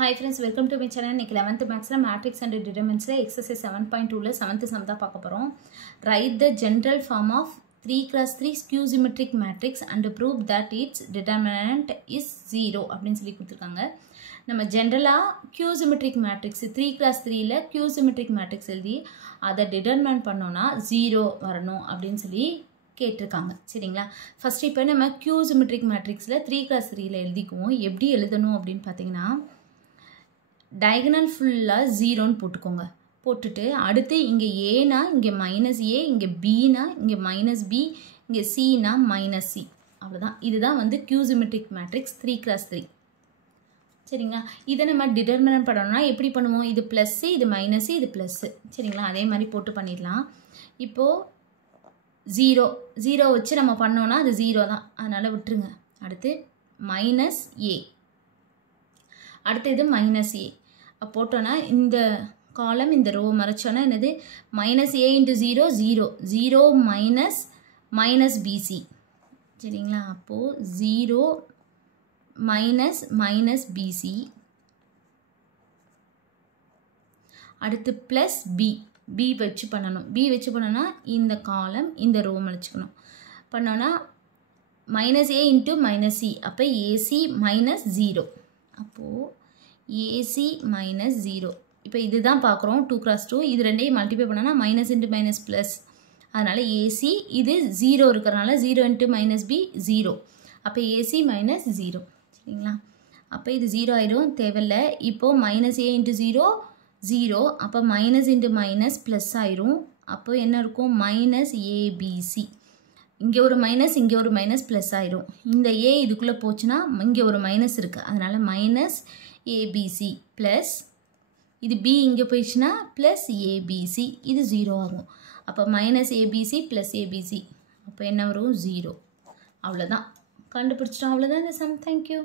Hi friends, welcome to my channel. இன்னைக்கு 11th Mathsல Matrix and Determinantsல exercise 7.2ல 7th sum தான் பார்க்க போறோம். Write the general form of 3x3 skew symmetric matrix and prove that its determinant is 0 அப்படினு சொல்லி கொடுத்திருக்காங்க. நம்ம ஜெனரலா skew symmetric matrix 3x3ல skew symmetric matrix எழுதி அதை determine பண்ணோம்னா 0 வரணும் அப்படினு சொல்லி கேட்டிருக்காங்க. சரிங்களா? ஃபர்ஸ்ட் இப்போ நம்ம skew symmetric matrixல 3x3ல எழுதிக்குவோம். எப்படி எழுதணும் அப்படினு பாத்தீங்கன்னா diagonal full-ஆ 0ன்னு போட்டுக்கோங்க. போட்டுட்டு அடுத்து இங்க a னா இங்க -a, இங்க b னா இங்க -b, இங்க c னா -c. அவ்வளவுதான். இதுதான் வந்து skew symmetric matrix 3x3. சரிங்களா? இதை நம்ம டிட்டர்மினன்ட் பண்ணனும்னா எப்படி பண்ணுவோம்? இது பிளஸ், இது மைனஸ், இது பிளஸ். சரிங்களா? அதே மாதிரி போட்டு பண்ணிடலாம். இப்போ 0 வச்சு நம்ம பண்ணோம்னா அது 0 தான். அதனால விட்டுருங்க. அடுத்து -a. அடுத்து இது -a. போட்டோன்னா இந்த காலம் இந்த ரோ மறைச்சோன்னா என்னது -a into 0 0 0 minus bc. சரிங்களா? அப்போது 0 minus bc. அடுத்து ப்ளஸ் b வச்சு பண்ணணும். b வச்சு பண்ணோன்னா இந்த காலம் இந்த ரோ மறைச்சிக்கணும். பண்ணோன்னா -a into -c. அப்போ ac minus 0. அப்போது AC minus 0. இப்போ இதுதான் பார்க்குறோம் 2x2. இது ரெண்டையும் மல்டிப்ளை பண்ணோன்னா மைனஸ் இன்ட்டு மைனஸ் ப்ளஸ். அதனால் AC இது 0 இருக்கிறனால 0 இன்ட்டு மைனஸ் b 0. அப்போ AC மைனஸ் 0. சரிங்களா? அப்போ இது 0 ஆயிடும், தேவையில்லை. இப்போது -a இன்ட்டு 0 0. அப்போ மைனஸ் இன்ட்டு மைனஸ் ப்ளஸ் ஆயிரும். அப்போ என்ன இருக்கும்? -abc. இங்கே ஒரு மைனஸ், இங்கே ஒரு மைனஸ் ப்ளஸ் ஆயிரும். இந்த a இதுக்குள்ளே போச்சுன்னா இங்கே ஒரு மைனஸ் இருக்குது. அதனால் -abc ப்ளஸ் இது b இங்கே போயிடுச்சுன்னா ப்ளஸ் abc. இது 0 ஆகும். அப்போ -abc ப்ளஸ் abc. அப்போ என்ன வரும்? 0. அவ்வளோதான். கண்டுபிடிச்சிட்டோம். அவ்வளோதான் இந்த சம். தேங்க்யூ.